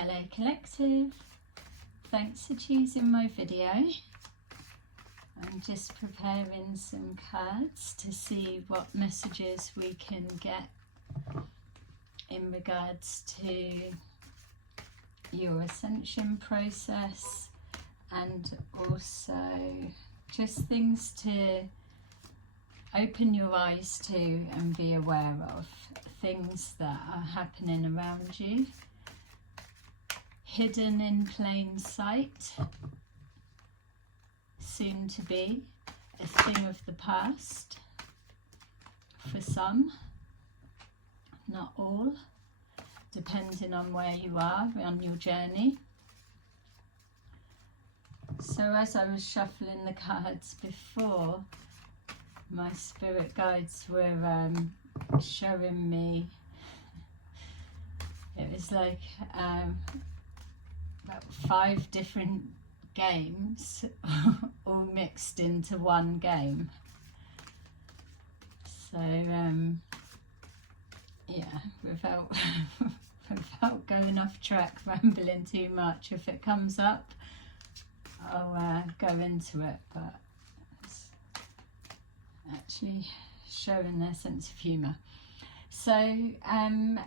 Hello Collective, thanks for choosing my video. I'm just preparing some cards to see what messages we can get in regards to your ascension process, and also just things to open your eyes to and be aware of, things that are happening around you, hidden in plain sight, soon to be a thing of the past for some, not all, depending on where you are on your journey. So as I was shuffling the cards before, my spirit guides were showing me, it was like about 5 different games all mixed into one game. So yeah, without going off track, rambling too much, if it comes up I'll go into it, but it's actually showing their sense of humour. So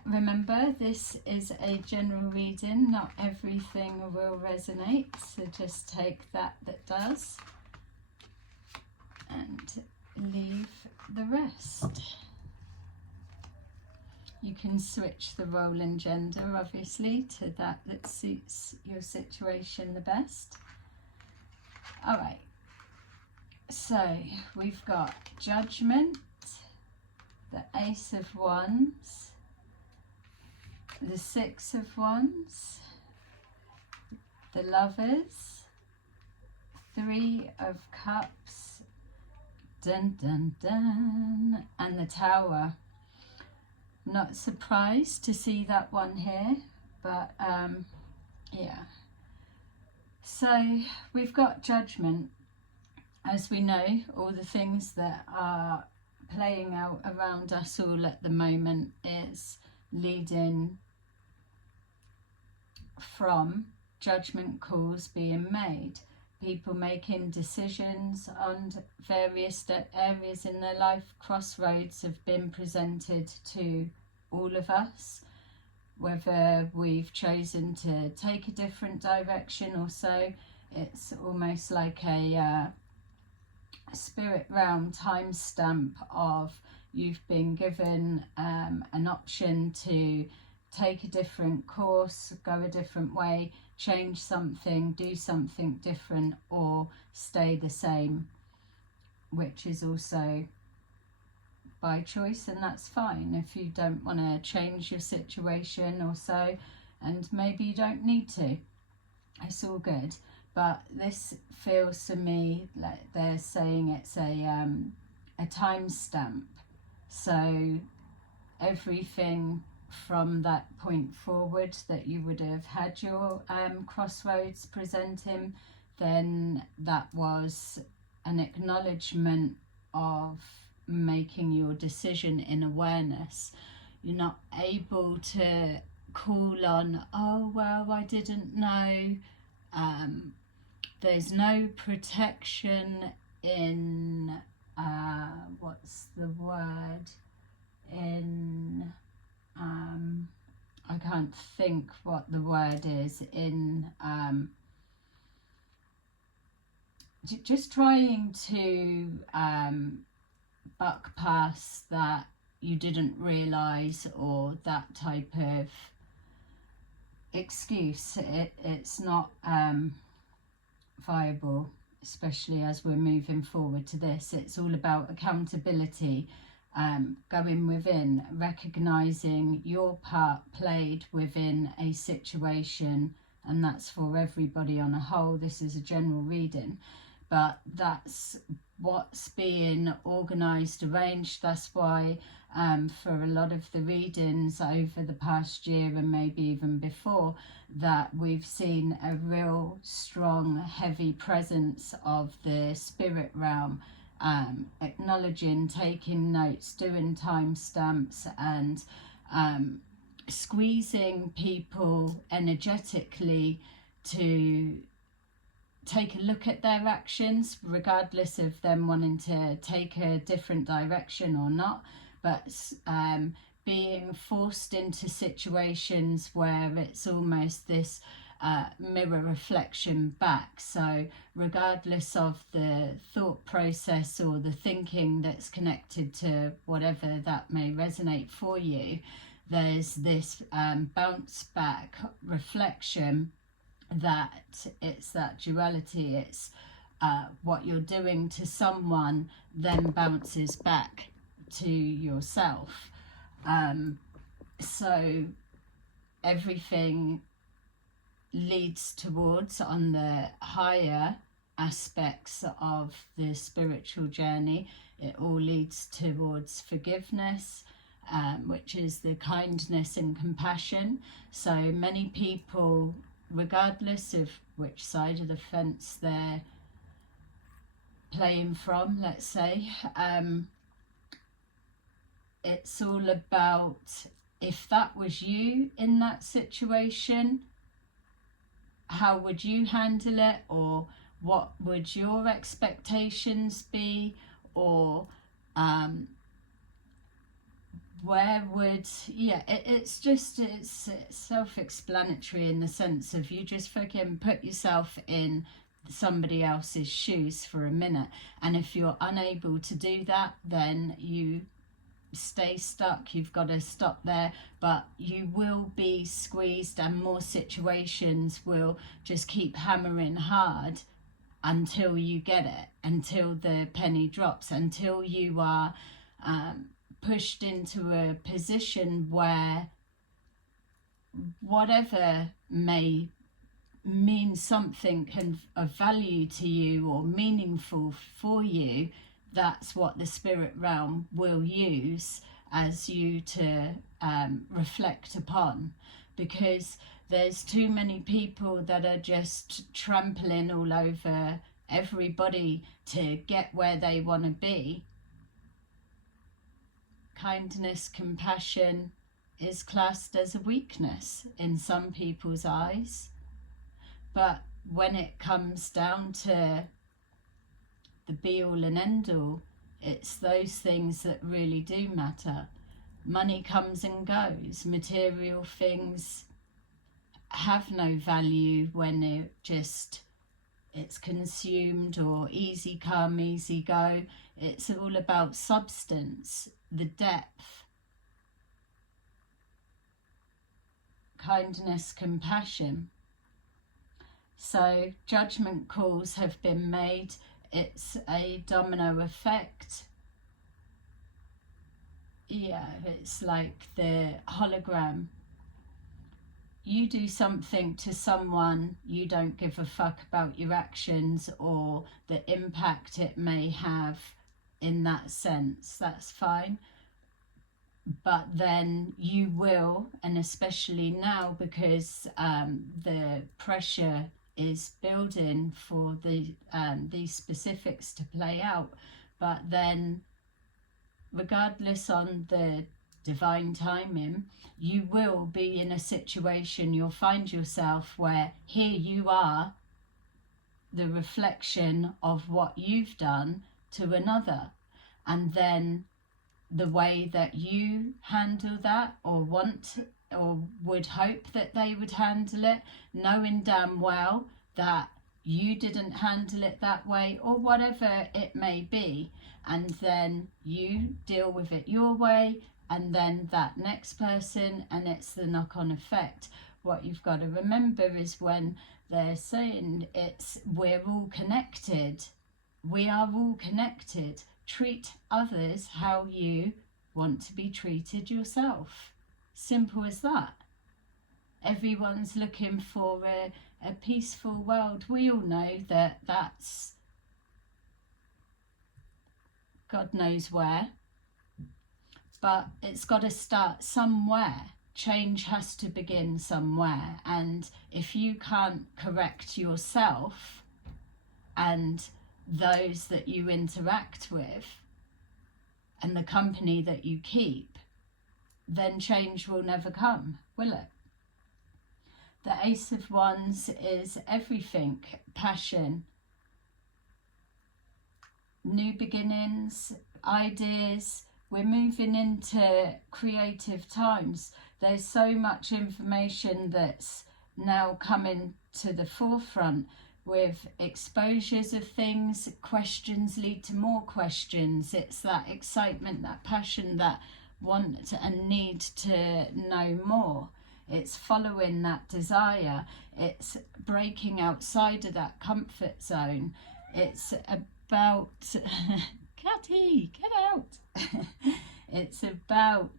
remember, this is a general reading, not everything will resonate, so just take that does and leave the rest. You can switch the role and gender obviously to that suits your situation the best. Alright, so we've got Judgment, the Ace of Wands, the Six of Wands, the Lovers, 3 of Cups, dun dun dun, and the Tower. Not surprised to see that one here, but yeah. So we've got Judgment. As we know, all the things that are playing out around us all at the moment is leading from judgment calls being made, people making decisions on various areas in their life. Crossroads have been presented to all of us, whether we've chosen to take a different direction or so. It's almost like a spirit realm timestamp of you've been given an option to take a different course, go a different way, change something, do something different, or stay the same, which is also by choice, and that's fine if you don't want to change your situation or so, and maybe you don't need to, it's all good. But this feels to me like they're saying it's a time stamp, so everything from that point forward that you would have had your crossroads presenting, then that was an acknowledgement of making your decision in awareness. You're not able to call on, oh well, I didn't know. There's no protection in what's the word in I can't think what the word is in just trying to buck past that you didn't realise, or that type of excuse. It's not viable, especially as we're moving forward to this. It's all about accountability, going within, recognising your part played within a situation, and that's for everybody on a whole. This is a general reading, but that's what's being organised, arranged. That's why for a lot of the readings over the past year and maybe even before that, we've seen a real strong heavy presence of the spirit realm, acknowledging, taking notes, doing timestamps, and squeezing people energetically to take a look at their actions, regardless of them wanting to take a different direction or not, but being forced into situations where it's almost this mirror reflection back. So regardless of the thought process or the thinking that's connected to whatever that may resonate for you, there's this bounce back reflection, that it's that duality. It's what you're doing to someone then bounces back to yourself. So everything leads towards, on the higher aspects of the spiritual journey, it all leads towards forgiveness, which is the kindness and compassion. So many people, regardless of which side of the fence they're playing from, let's say, it's all about, if that was you in that situation, how would you handle it, or what would your expectations be, or where would, it's self-explanatory in the sense of, you just fucking put yourself in somebody else's shoes for a minute, and if you're unable to do that, then you stay stuck. You've got to stop there, but you will be squeezed, and more situations will just keep hammering hard until you get it, until the penny drops, until you are pushed into a position where whatever may mean something of value to you or meaningful for you, that's what the spirit realm will use as you to reflect upon, because there's too many people that are just trampling all over everybody to get where they want to be. Kindness, compassion is classed as a weakness in some people's eyes, but when it comes down to the be-all and end-all, it's those things that really do matter. Money comes and goes. Material things have no value when it's consumed, or easy come, easy go. It's all about substance, the depth, kindness, compassion. So judgment calls have been made. It's a domino effect. Yeah, it's like the hologram. You do something to someone, you don't give a fuck about your actions or the impact it may have in that sense. That's fine. But then you will, and especially now, because the pressure is building for these specifics to play out, but then regardless on the divine timing, you will be in a situation, you'll find yourself where here you are, the reflection of what you've done to another, and then the way that you handle that, or want or would hope that they would handle it, knowing damn well that you didn't handle it that way, or whatever it may be, and then you deal with it your way, and then that next person, and it's the knock-on effect. What you've got to remember is, when they're saying we're all connected, we are all connected. Treat others how you want to be treated yourself. Simple as that. Everyone's looking for a peaceful world. We all know that that's God knows where, but it's got to start somewhere. Change has to begin somewhere, and if you can't correct yourself and those that you interact with and the company that you keep, then change will never come, will it? The Ace of Wands is everything, passion, new beginnings, ideas. We're moving into creative times. There's so much information that's now coming to the forefront with exposures of things. Questions lead to more questions. It's that excitement, that passion, that want and need to know more. It's following that desire. It's breaking outside of that comfort zone. It's about Catty, get out. It's about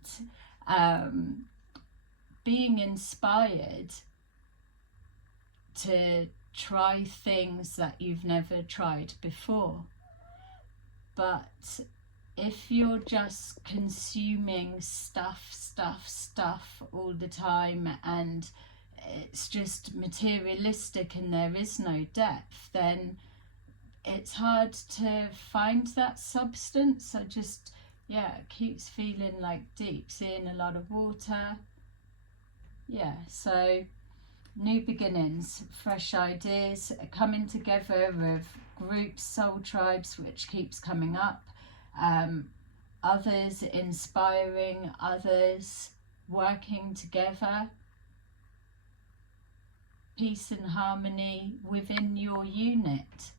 being inspired to try things that you've never tried before. But if you're just consuming stuff all the time, and it's just materialistic and there is no depth, then it's hard to find that substance. I just, yeah, it keeps feeling like deep, seeing a lot of water. Yeah, so new beginnings, fresh ideas, coming together of groups, soul tribes, which keeps coming up. Others inspiring, others working together. Peace and harmony within your unit.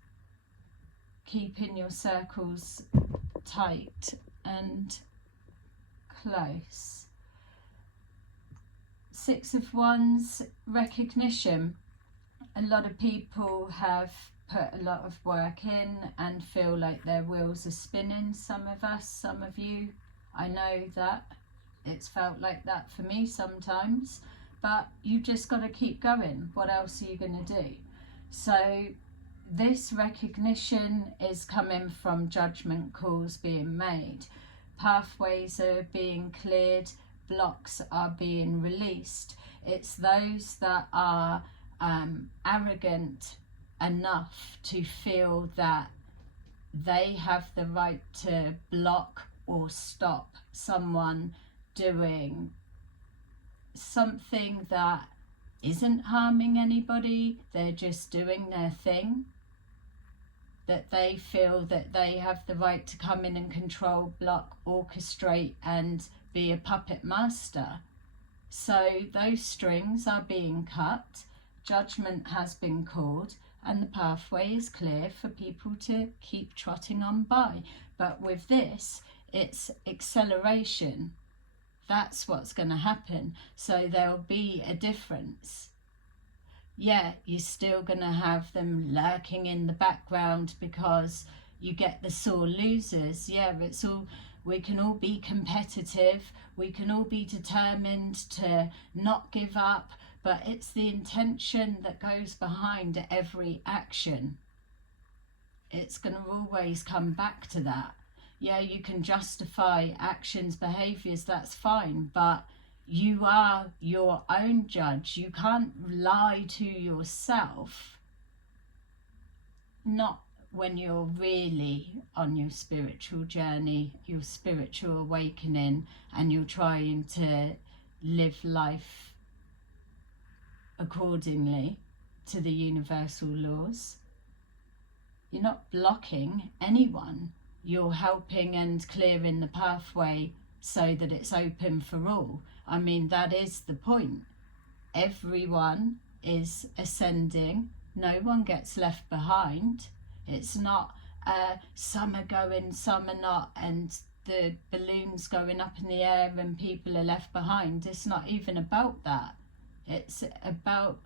Keeping your circles tight and close. Six of Wands, recognition. A lot of people have put a lot of work in and feel like their wheels are spinning. Some of us, some of you, I know that it's felt like that for me sometimes, but you just got to keep going. What else are you going to do? So this recognition is coming from judgment calls being made. Pathways are being cleared, blocks are being released. It's those that are arrogant enough to feel that they have the right to block or stop someone doing something that isn't harming anybody. They're just doing their thing, that they feel that they have the right to come in and control, block, orchestrate and be a puppet master. So those strings are being cut, judgment has been called, and the pathway is clear for people to keep trotting on by. But with this, it's acceleration. That's what's going to happen. So there'll be a difference. Yeah, you're still going to have them lurking in the background because you get the sore losers. Yeah, it's all, we can all be competitive. We can all be determined to not give up. But it's the intention that goes behind every action. It's going to always come back to that. Yeah, you can justify actions, behaviours, that's fine, but you are your own judge. You can't lie to yourself, not when you're really on your spiritual journey, your spiritual awakening, and you're trying to live life accordingly to the universal laws. You're not blocking anyone. You're helping and clearing the pathway so that it's open for all. I mean, that is the point. Everyone is ascending. No one gets left behind. It's not some are going, some are not, and the balloon's going up in the air and people are left behind. It's not even about that. It's about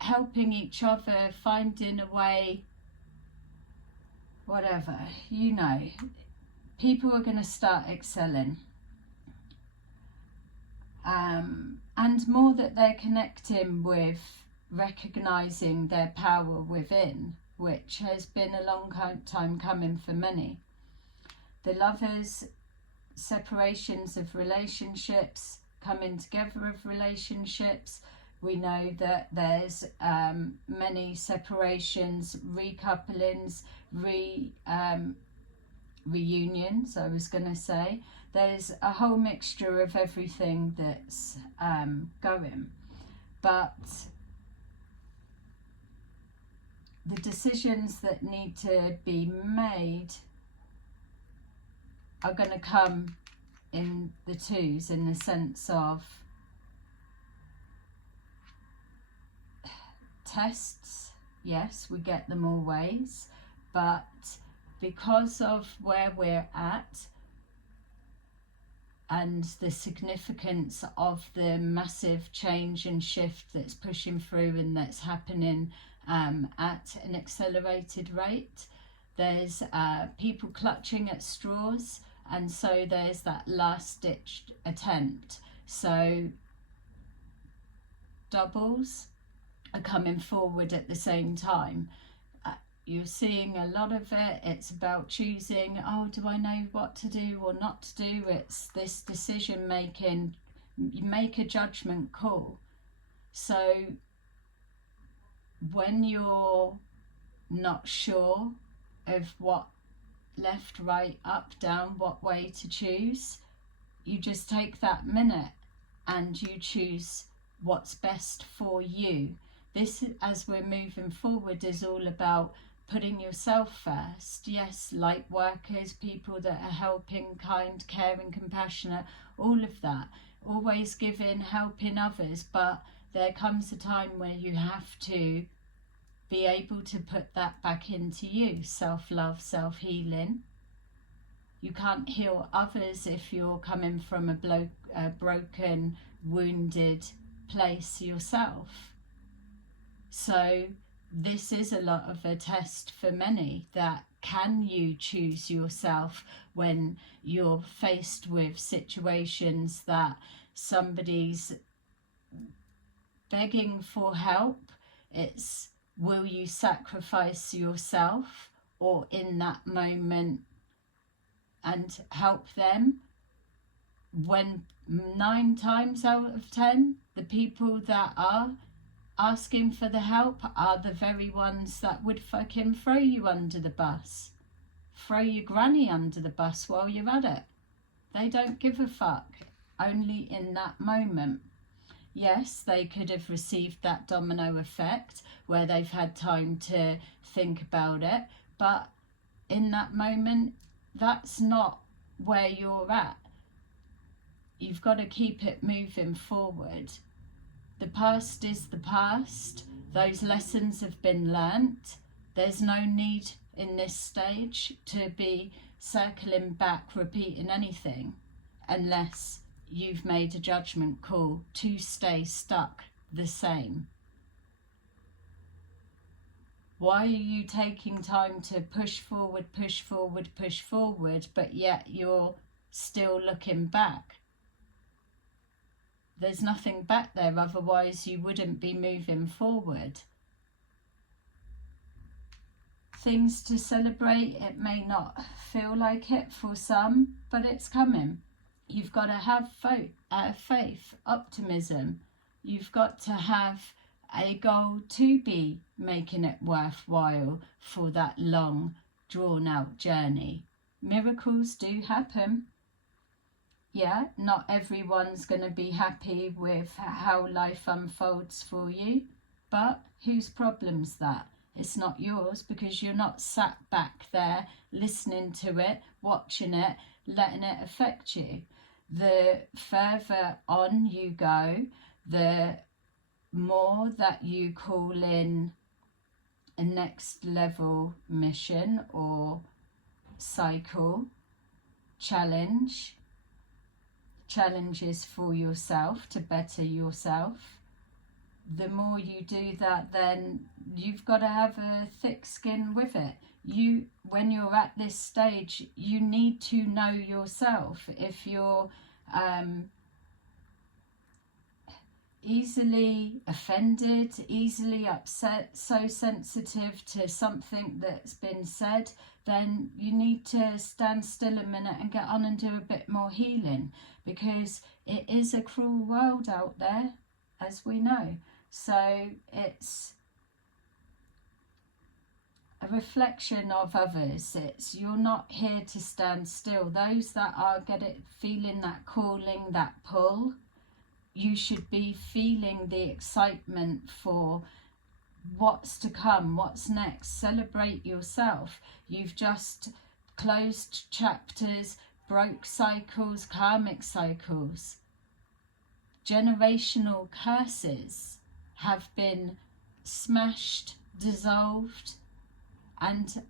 helping each other, finding a way, whatever, you know. People are going to start excelling. And more that they're connecting with recognising their power within, which has been a long time coming for many. The Lovers, separations of relationships, coming together of relationships. We know that there's many separations, recouplings, reunions, I was going to say. There's a whole mixture of everything that's going. But the decisions that need to be made are going to come in the twos, in the sense of tests. Yes, we get them always, but because of where we're at and the significance of the massive change and shift that's pushing through and that's happening at an accelerated rate, there's people clutching at straws, and so there's that last ditch attempt. So doubles are coming forward at the same time. You're seeing a lot of it. It's about choosing, oh, do I know what to do or not to do? It's this decision making. You make a judgment call. So when you're not sure of what left, right, up, down, what way to choose, you just take that minute and you choose what's best for you. This, as we're moving forward, is all about putting yourself first. Yes, light workers, people that are helping, kind, caring, compassionate, all of that. Always giving, helping others, but there comes a time where you have to be able to put that back into you. Self-love, self-healing. You can't heal others if you're coming from a broken, wounded place yourself. So this is a lot of a test for many, that can you choose yourself when you're faced with situations that somebody's begging for help. It's, will you sacrifice yourself or in that moment and help them, when 9 times out of 10 the people that are asking for the help are the very ones that would fucking throw you under the bus, throw your granny under the bus while you're at it. They don't give a fuck, only in that moment. Yes, they could have received that domino effect where they've had time to think about it, but in that moment, that's not where you're at. You've got to keep it moving forward. The past is the past. Those lessons have been learnt. There's no need in this stage to be circling back, repeating anything, unless you've made a judgment call to stay stuck the same. Why are you taking time to push forward, push forward, push forward, but yet you're still looking back? There's nothing back there, otherwise you wouldn't be moving forward. Things to celebrate, it may not feel like it for some, but it's coming. You've got to have faith, optimism. You've got to have a goal to be making it worthwhile for that long, drawn-out journey. Miracles do happen. Yeah, not everyone's going to be happy with how life unfolds for you, but whose problem's that? It's not yours, because you're not sat back there listening to it, watching it, letting it affect you. The further on you go, the more that you call in a next level mission or cycle, challenges for yourself to better yourself. The more you do that, then you've got to have a thick skin with it. When you're at this stage, you need to know yourself. If you're easily offended, easily upset, so sensitive to something that's been said, then you need to stand still a minute and get on and do a bit more healing, because it is a cruel world out there, as we know. So it's a reflection of others. It's, you're not here to stand still. Those that are feeling that calling, that pull, you should be feeling the excitement for what's to come, what's next. Celebrate yourself. You've just closed chapters, broke cycles, karmic cycles. Generational curses have been smashed, dissolved, and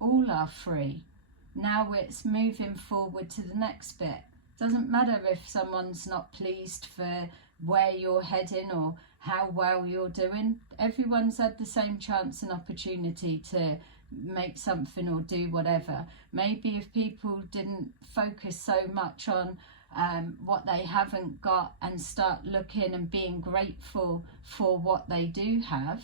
all are free. Now it's moving forward to the next bit. Doesn't matter if someone's not pleased for where you're heading or how well you're doing. Everyone's had the same chance and opportunity to make something or do whatever. Maybe if people didn't focus so much on what they haven't got and start looking and being grateful for what they do have,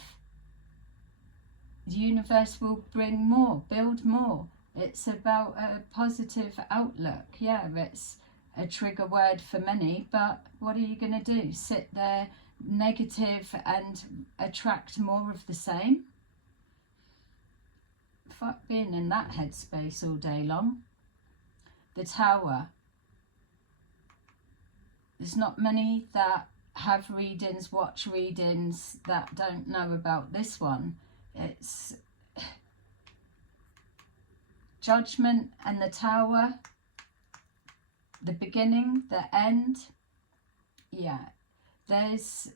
the universe will bring more, build more. It's about a positive outlook. Yeah, it's a trigger word for many, but what are you going to do? Sit there negative and attract more of the same? Fuck being in that headspace all day long. The Tower. There's not many that have readings, watch readings, that don't know about this one. It's Judgment and the Tower, the beginning, the end. Yeah, there's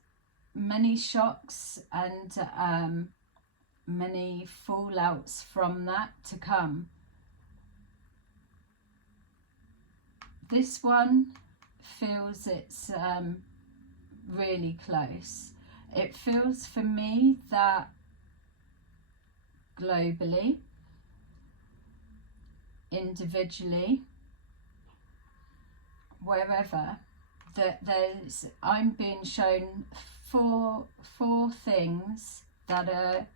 many shocks and many fallouts from that to come. This one feels it's really close. It feels for me that globally, individually, wherever, that I'm being shown four things that are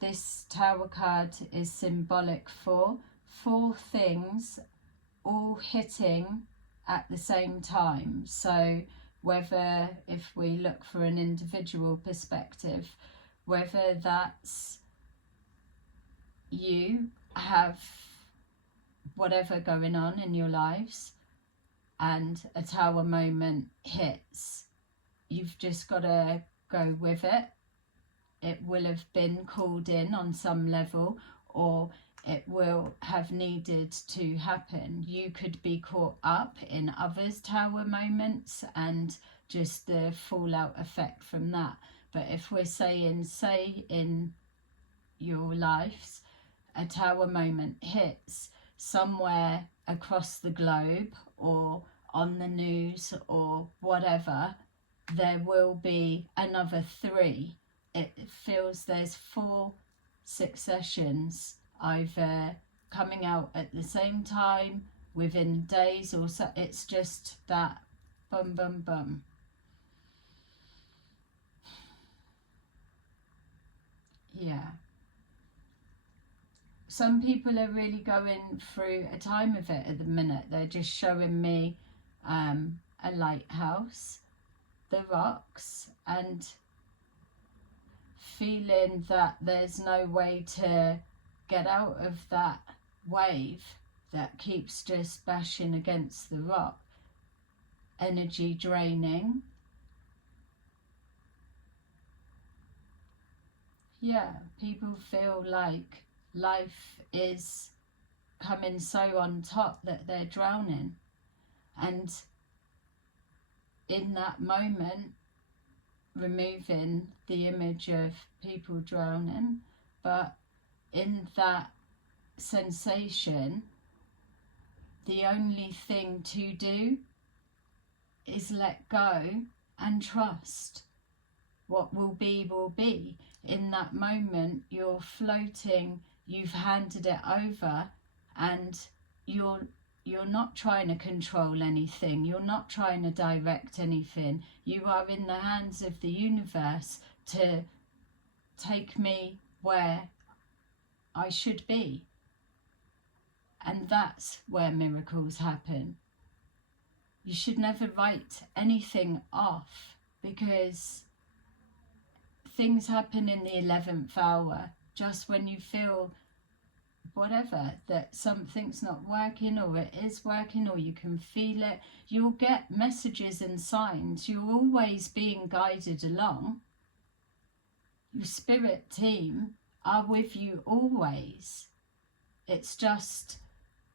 this Tower card is symbolic for. 4 things all hitting at the same time. So whether, if we look for an individual perspective, whether that's you have whatever going on in your lives and a Tower moment hits, you've just got to go with it. It will have been called in on some level, or it will have needed to happen. You could be caught up in others' Tower moments and just the fallout effect from that. But if we're saying, say in your lives, a Tower moment hits somewhere across the globe or on the news or whatever, there will be another 3. It feels there's 4 successions either coming out at the same time, within days or so. It's just that bum bum bum. Yeah. Some people are really going through a time of it at the minute. They're just showing me a lighthouse, the rocks, and feeling that there's no way to get out of that wave that keeps just bashing against the rock. Energy draining. Yeah, people feel like life is coming so on top that they're drowning. And in that moment, removing the image of people drowning, but in that sensation, the only thing to do is let go and trust. What will be will be. In that moment, you're floating, you've handed it over, and you're not trying to control anything. You're not trying to direct anything. You are in the hands of the universe to take me where I should be. And that's where miracles happen. You should never write anything off, because things happen in the 11th hour. just when you feel whatever, that something's not working, or it is working, or you can feel it, you'll get messages and signs. You're always being guided along. Your spirit team are with you always. It's just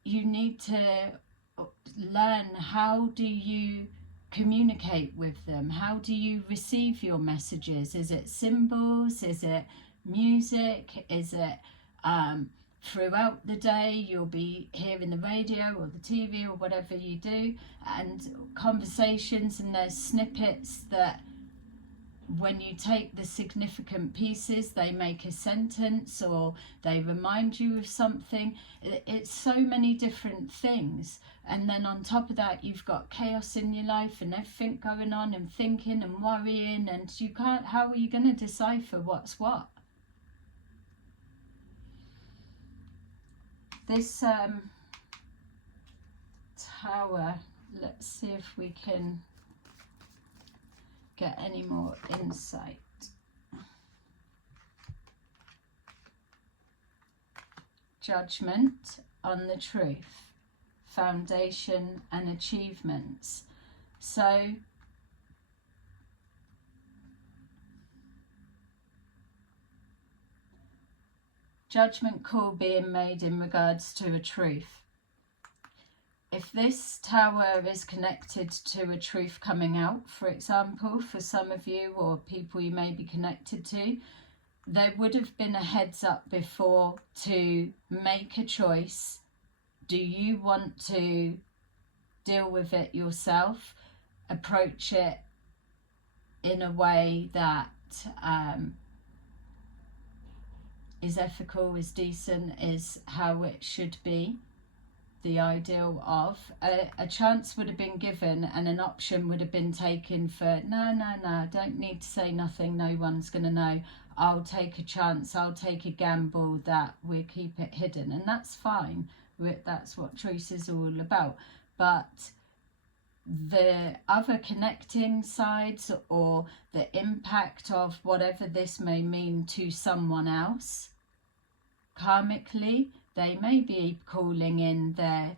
you need to learn, how do you communicate with them? How do you receive your messages? Is it symbols? Is it music? Is it throughout the day you'll be hearing the radio or the TV or whatever you do, and conversations, and there's snippets that when you take the significant pieces, they make a sentence or they remind you of something. It's so many different things. And then on top of that, you've got chaos in your life and everything going on, and thinking and worrying, and you can't, how are you going to decipher what's what? This tower, let's see if we can get any more insight. Judgment on the truth, foundation and achievements. So judgment call being made in regards to a truth. If this tower is connected to a truth coming out, for example, for some of you or people you may be connected to, there would have been a heads up before to make a choice. Do you want to deal with it yourself, approach it in a way that is ethical, is decent, is how it should be, the ideal of? A chance would have been given and an option would have been taken for, no, don't need to say nothing, no one's going to know. I'll take a chance, I'll take a gamble that we keep it hidden, and that's fine. That's what choice is all about. But the other connecting sides, or the impact of whatever this may mean to someone else, karmically, they may be calling in their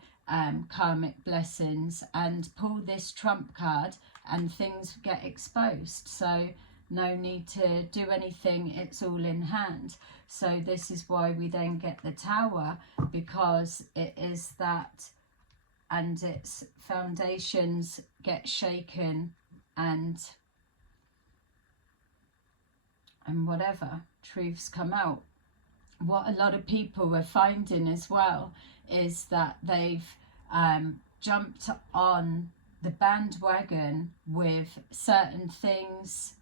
karmic blessings and pull this trump card and things get exposed. So no need to do anything, it's all in hand. So this is why we then get the tower, because it is that, and its foundations get shaken, and whatever, truths come out. What a lot of people are finding as well is that they've jumped on the bandwagon with certain things,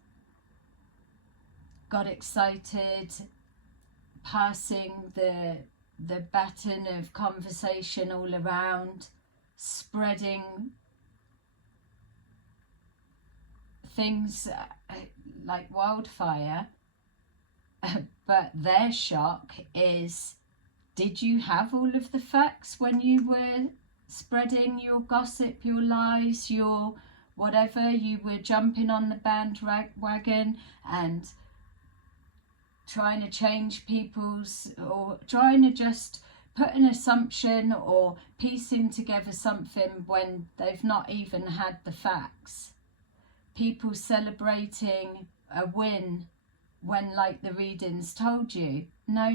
got excited, passing the baton of conversation all around, spreading things like wildfire. But their shock is, did you have all of the facts when you were spreading your gossip, your lies, your whatever? You were jumping on the bandwagon and trying to change people's, or trying to just put an assumption or piecing together something when they've not even had the facts. People celebrating a win when, like the readings told you, no,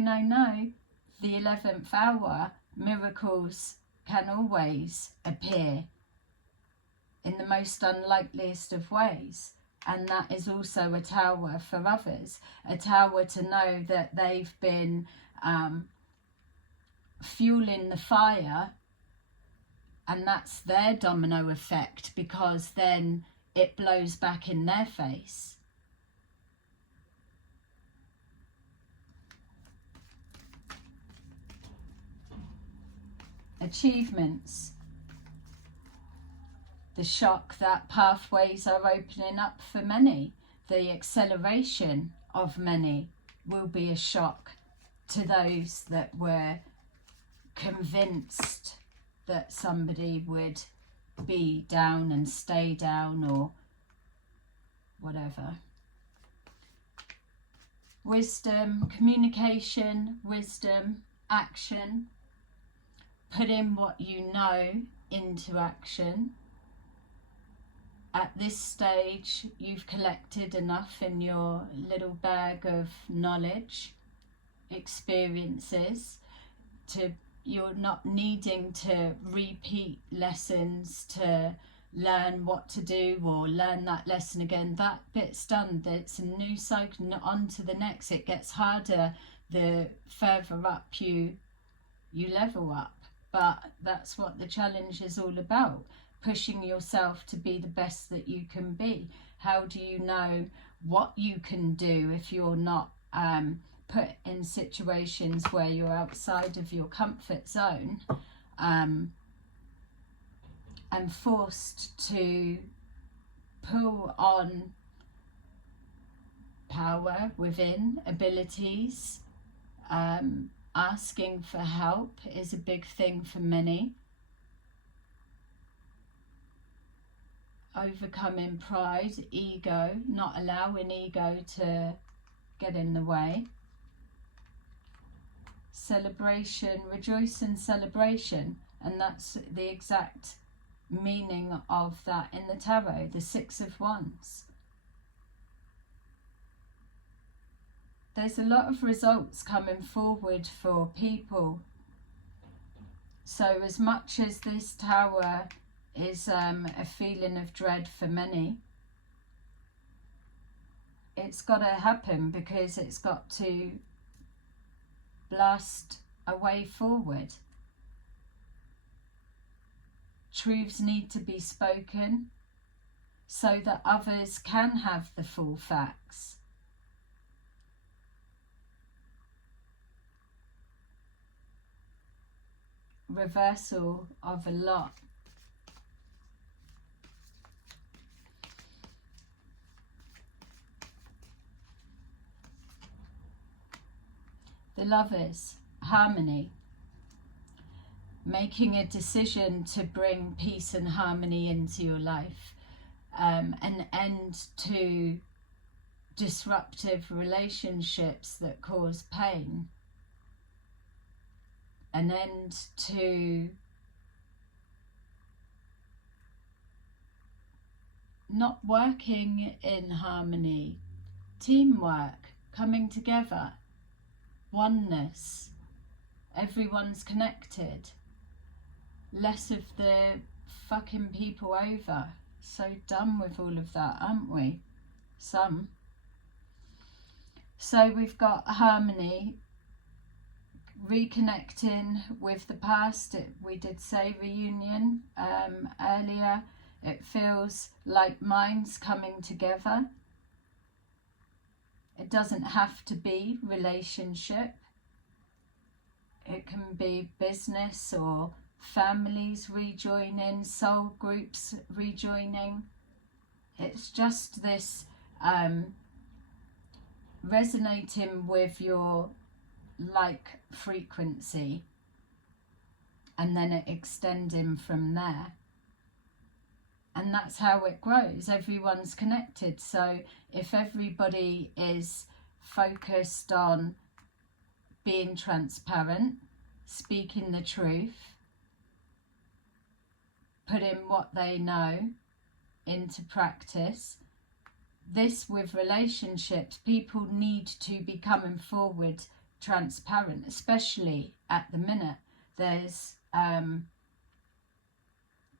the 11th hour, miracles can always appear in the most unlikeliest of ways. And that is also a tower for others, a tower to know that they've been fueling the fire, and that's their domino effect, because then it blows back in their face. Achievements. The shock that pathways are opening up for many. The acceleration of many will be a shock to those that were convinced that somebody would be down and stay down or whatever. Wisdom, communication, wisdom, action. Putting what you know into action. At this stage, you've collected enough in your little bag of knowledge, experiences, you're not needing to repeat lessons to learn what to do or learn that lesson again. That bit's done. It's a new cycle, on to the next. It gets harder the further up you level up, but that's what the challenge is all about. Pushing yourself to be the best that you can be. How do you know what you can do if you're not put in situations where you're outside of your comfort zone and forced to pull on power within, abilities? Asking for help is a big thing for many. Overcoming pride, ego, not allowing ego to get in the way. Celebration, rejoice in celebration, and that's the exact meaning of that in the tarot, the Six of Wands. There's a lot of results coming forward for people. So as much as this tower is a feeling of dread for many, it's got to happen because it's got to blast a way forward. Truths need to be spoken so that others can have the full facts. Reversal of a lot. The Lovers, harmony. Making a decision to bring peace and harmony into your life. An end to disruptive relationships that cause pain. An end to not working in harmony. Teamwork, coming together. Oneness, everyone's connected, less of the fucking people over. So done with all of that, aren't we? Some. So we've got harmony, reconnecting with the past. We did say reunion earlier. It feels like minds coming together. It doesn't have to be relationship. It can be business or families rejoining, soul groups rejoining. It's just this resonating with your like frequency and then it extending from there. And that's how it grows. Everyone's connected. So if everybody is focused on being transparent, speaking the truth, putting what they know into practice, this with relationships, people need to be coming forward transparent, especially at the minute. There's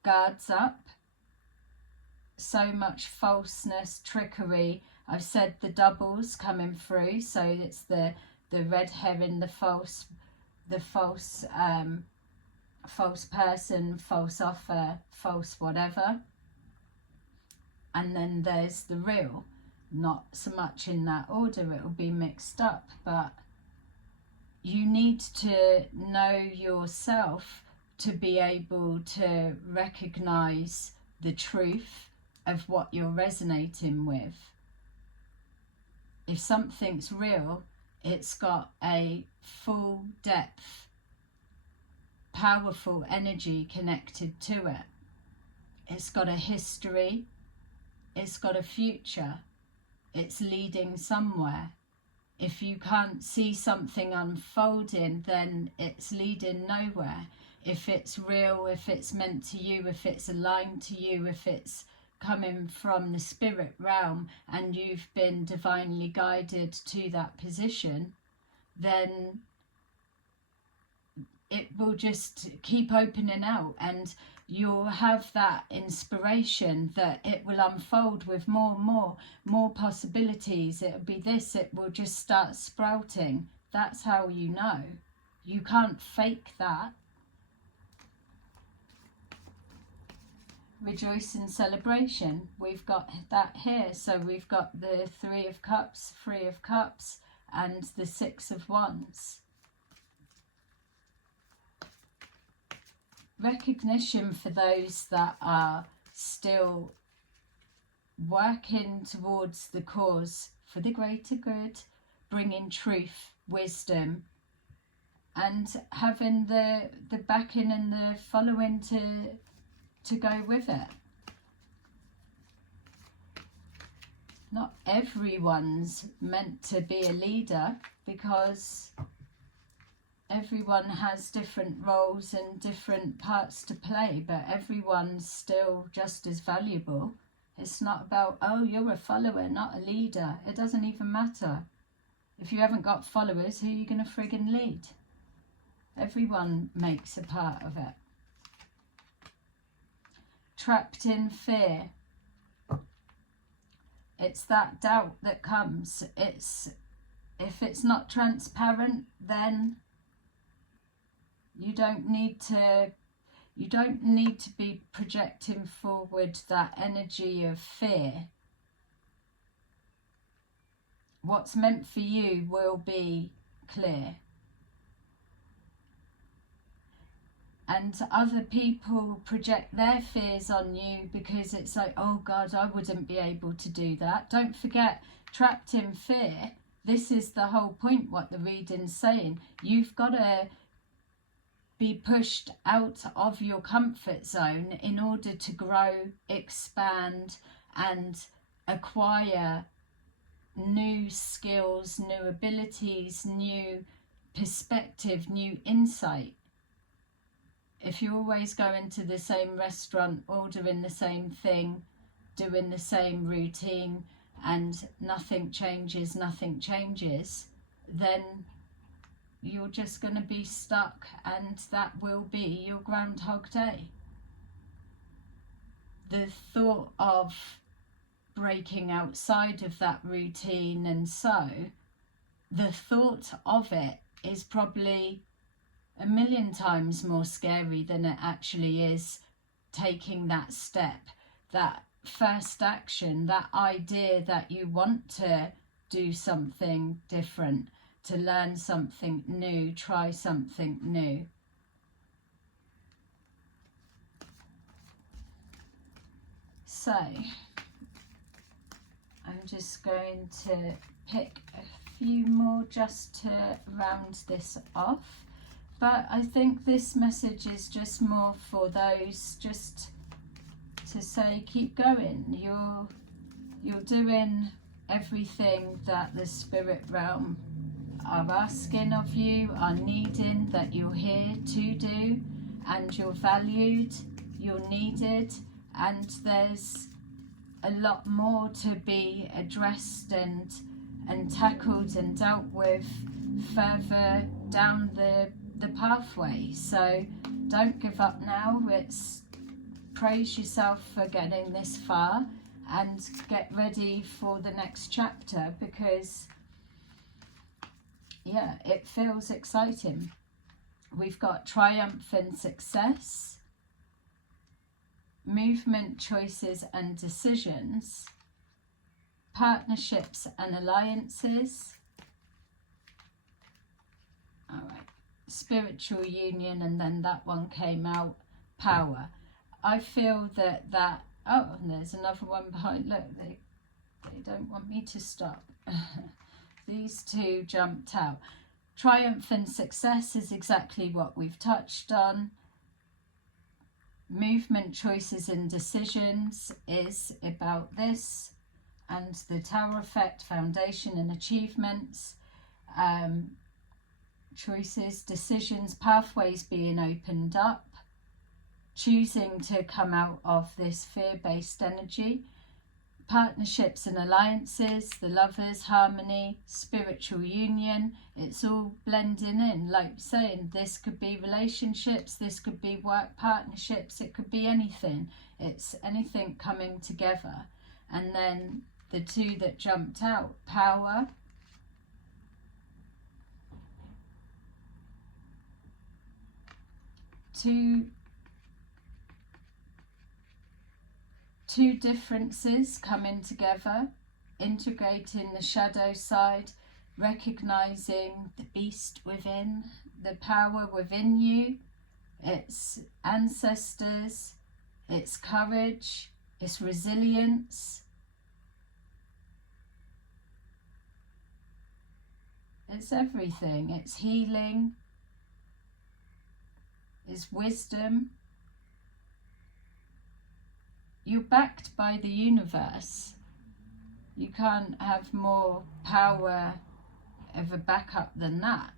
guards up. So much falseness, trickery. I've said the doubles coming through, so it's the red herring, the false person, false offer, false whatever. And then there's the real. Not so much in that order, it'll be mixed up, but you need to know yourself to be able to recognize the truth of what you're resonating with. If something's real, it's got a full depth, powerful energy connected to it. It's got a history, it's got a future, it's leading somewhere. If you can't see something unfolding, then it's leading nowhere. If it's real, if it's meant to you, if it's aligned to you, if it's coming from the spirit realm and you've been divinely guided to that position, then it will just keep opening out, and you'll have that inspiration that it will unfold with more and more possibilities. It'll be this, it will just start sprouting. That's how you know. You can't fake that. Rejoice in celebration. We've got that here. So we've got the Three of Cups, and the Six of Wands. Recognition for those that are still working towards the cause for the greater good, bringing truth, wisdom, and having the backing and the following to go with it. Not everyone's meant to be a leader, because everyone has different roles and different parts to play, but everyone's still just as valuable. It's not about, oh, you're a follower, not a leader. It doesn't even matter. If you haven't got followers, who are you going to friggin' lead? Everyone makes a part of it. Trapped in fear. It's that doubt that comes. If it's not transparent, then you don't need to be projecting forward that energy of fear. What's meant for you will be clear. And other people project their fears on you because it's like, oh God, I wouldn't be able to do that. Don't forget, trapped in fear, this is the whole point, what the reading's saying. You've got to be pushed out of your comfort zone in order to grow, expand, and acquire new skills, new abilities, new perspective, new insight. If you're always going to the same restaurant, ordering the same thing, doing the same routine, and nothing changes, then you're just going to be stuck, and that will be your Groundhog Day. The thought of breaking outside of that routine, and so the thought of it is probably 1,000,000 times more scary than it actually is taking that step, that first action, that idea that you want to do something different, to learn something new, try something new. So I'm just going to pick a few more just to round this off. But I think this message is just more for those, just to say, keep going. You're doing everything that the spirit realm are asking of you, are needing, that you're here to do, and you're valued, you're needed, and there's a lot more to be addressed and tackled and dealt with further down the pathway. So don't give up now. It's praise yourself for getting this far, and get ready for the next chapter, because yeah, it feels exciting. We've got triumph and success, movement, choices and decisions, partnerships and alliances, all right, spiritual union, and then that one came out, power. I feel that oh, and there's another one behind. Look, they don't want me to stop. These two jumped out. Triumph and success is exactly what we've touched on. Movement, choices and decisions is about this, and the Tower effect, foundation and achievements. choices, decisions, pathways being opened up, choosing to come out of this fear-based energy, partnerships and alliances, the Lovers, harmony, spiritual union. It's all blending in. Like saying, this could be relationships, this could be work partnerships, it could be anything. It's anything coming together. And then the two that jumped out, power, two differences coming together, integrating the shadow side, recognizing the beast within, the power within you, its ancestors, its courage, its resilience, it's everything, it's healing, it's wisdom. You're backed by the universe. You can't have more power of a backup than that.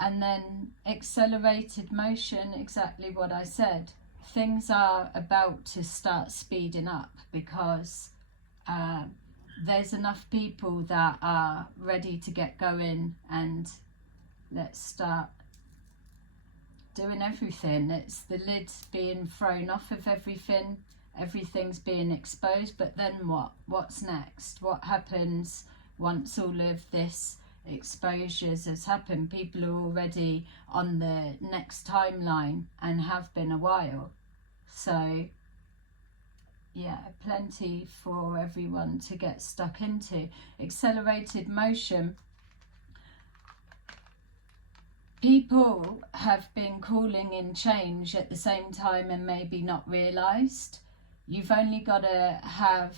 And then accelerated motion, exactly what I said. Things are about to start speeding up because there's enough people that are ready to get going, and let's start doing everything. It's the lid being thrown off of everything. Everything's being exposed, but then what? What's next? What happens once all of this exposures has happened? People are already on the next timeline and have been a while. So yeah, plenty for everyone to get stuck into. Accelerated motion. People have been calling in change at the same time and maybe not realised. You've only got to have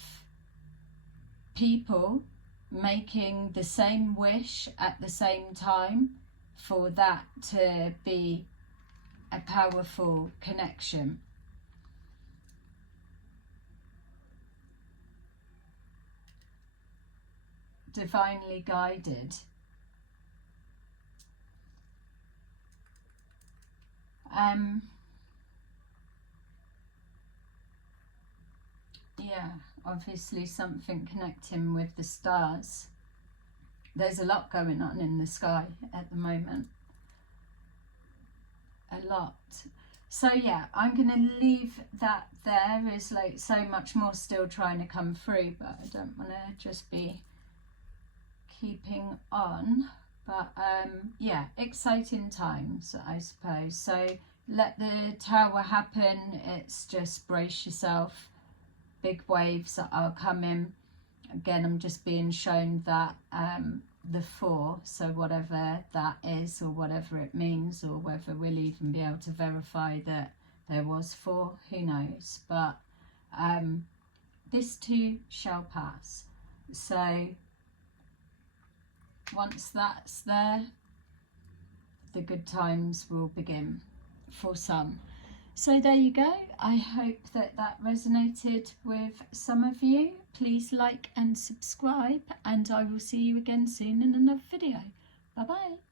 people making the same wish at the same time for that to be a powerful connection. Divinely guided. Yeah, obviously something connecting with the stars. There's a lot going on in the sky at the moment. A lot. So yeah, I'm going to leave that there. There's like so much more still trying to come through, but I don't want to just be keeping on. But yeah, exciting times, I suppose. So let the tower happen. It's just brace yourself. Big waves that are coming. Again, I'm just being shown that the 4, so whatever that is or whatever it means, or whether we'll even be able to verify that there was 4, who knows. But this too shall pass. So once that's there, the good times will begin for some. So there you go. I hope that that resonated with some of you. Please like and subscribe, and I will see you again soon in another video. Bye bye.